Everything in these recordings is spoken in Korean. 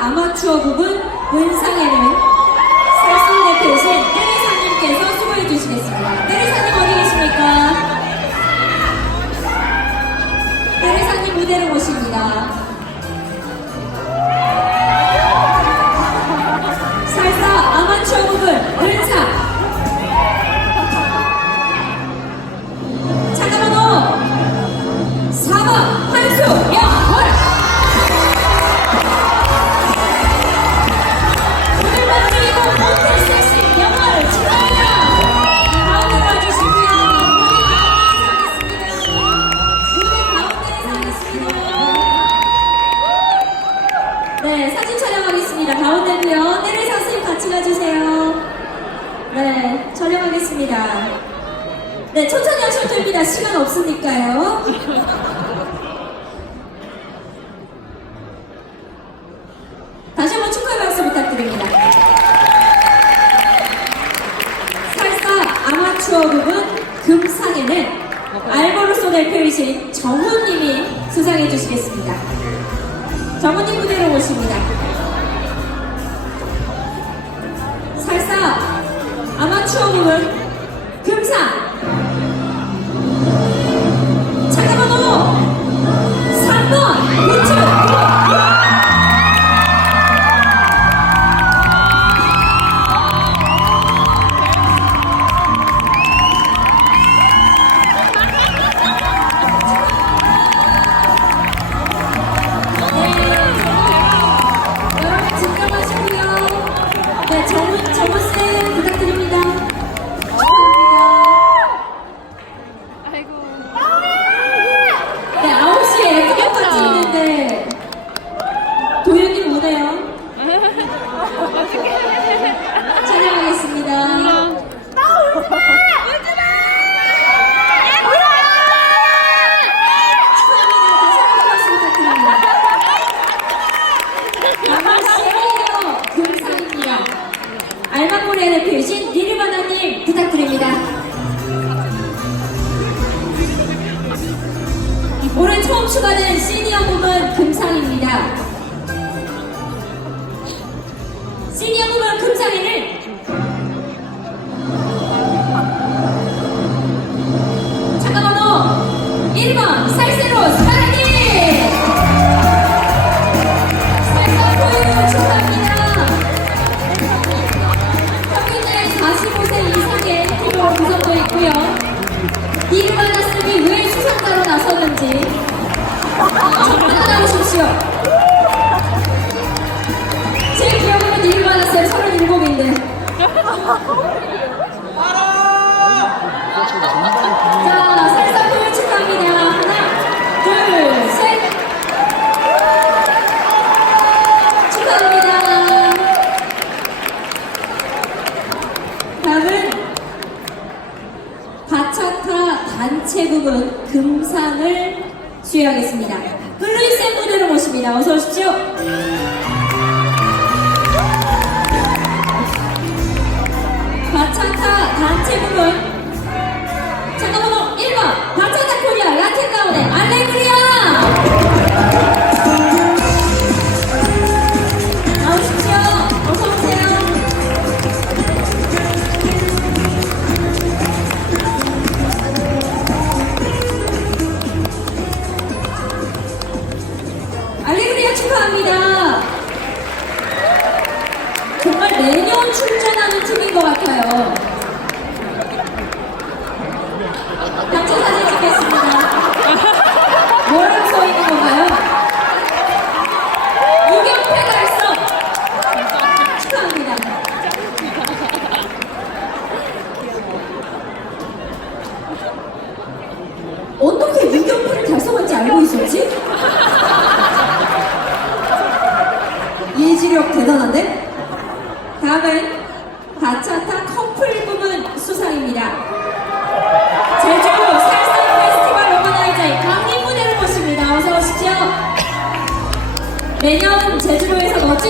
아마추어 부분 문상에는 설승대 대신 해리사님께서 수고해 주시겠습니다. 됩니다. 시간 없으니까요. 다시 한번 축하의 말씀 부탁드립니다. 살사 아마추어 부분 금상에는 알버로소 대표이신 정우님이 수상해 주시겠습니다. 정우님 무대로 오십니다. 살사 아마추어 부분 추가된 시니어 부문 금상입니다. 따라오십시오. 제 기억으로는 이름 많았어요. 37인데. 자, 색상품을 축하합니다. 하나, 둘, 셋. 축하합니다. 다음은 바차타 단체 부문 금상을 수여하겠습니다. 블루이센 무대로 모십니다. 어서 오십시오. 과창타 단체 부분 잠깐만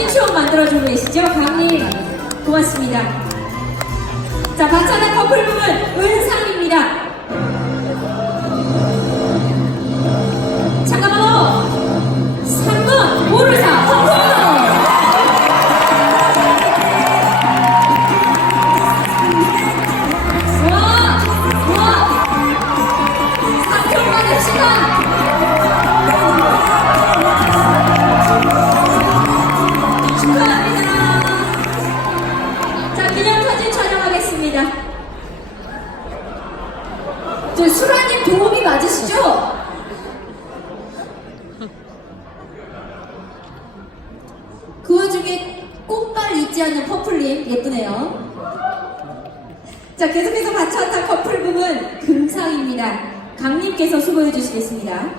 팬쇼 만들어주고 계시죠? 강님 고맙습니다. 자, 박찬호 커플 부분 은상입니다. 저 수라님 도움이 맞으시죠? 그 와중에 꽃발 잊지 않는 퍼플님 예쁘네요. 자 계속해서 받쳐왔던 커플 부분 금상입니다. 강님께서 수고해 주시겠습니다.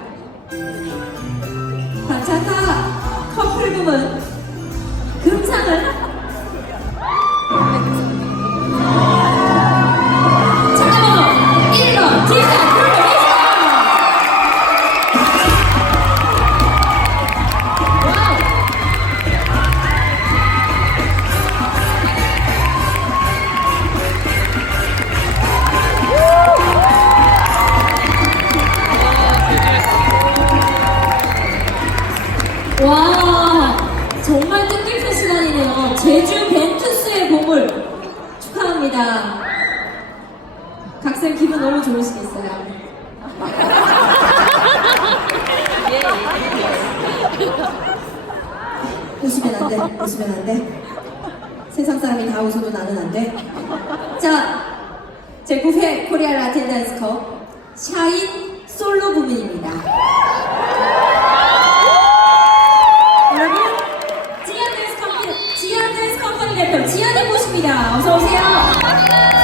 반차타 커플 부분 금상을 제주 벤투스의 보물 축하합니다. 각쌤 기분 너무 좋으시겠어요. 웃으면 안 돼. 웃으면 안 돼. 세상 사람이 다 웃어도 나는 안 돼. 자, 제 9회 코리아 라틴 댄스 컵 샤인 솔로 부문입니다. 여러분, 지안 댄스 컴퍼니, 지안 지안이 모십니다. 어서 오세요.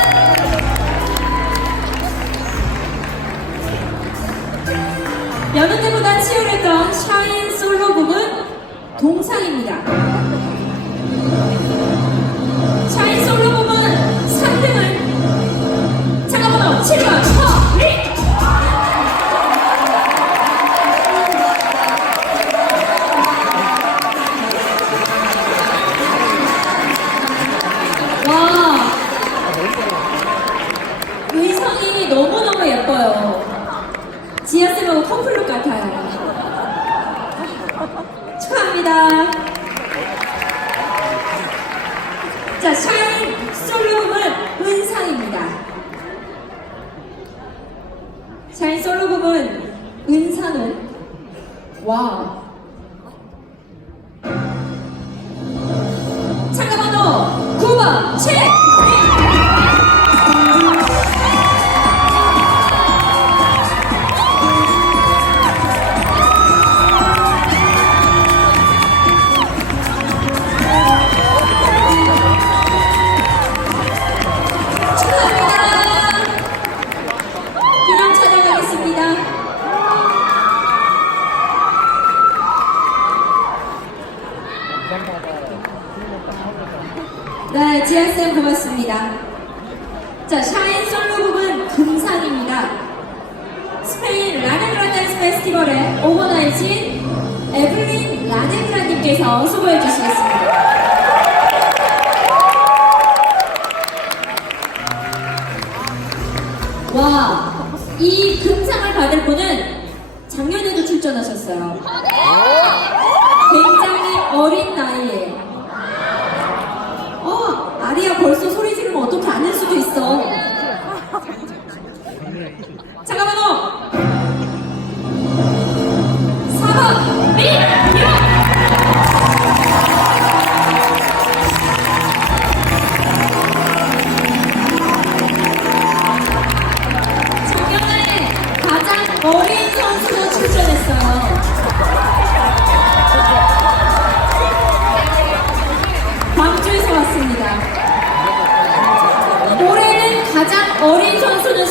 자, 샤인 솔로 부분 금상입니다. 스페인 라네그라단스 페스티벌의 오버나이신 에블린 라네그라님께서 수고해 주시겠습니다. 와, 이 금상을 받을 분은 작년에도 출전하셨어요. 굉장히 어린 나이에. 어, 아리야 벌써 소리 지르면 어떻게 안할 수도 있어. 어린 선수는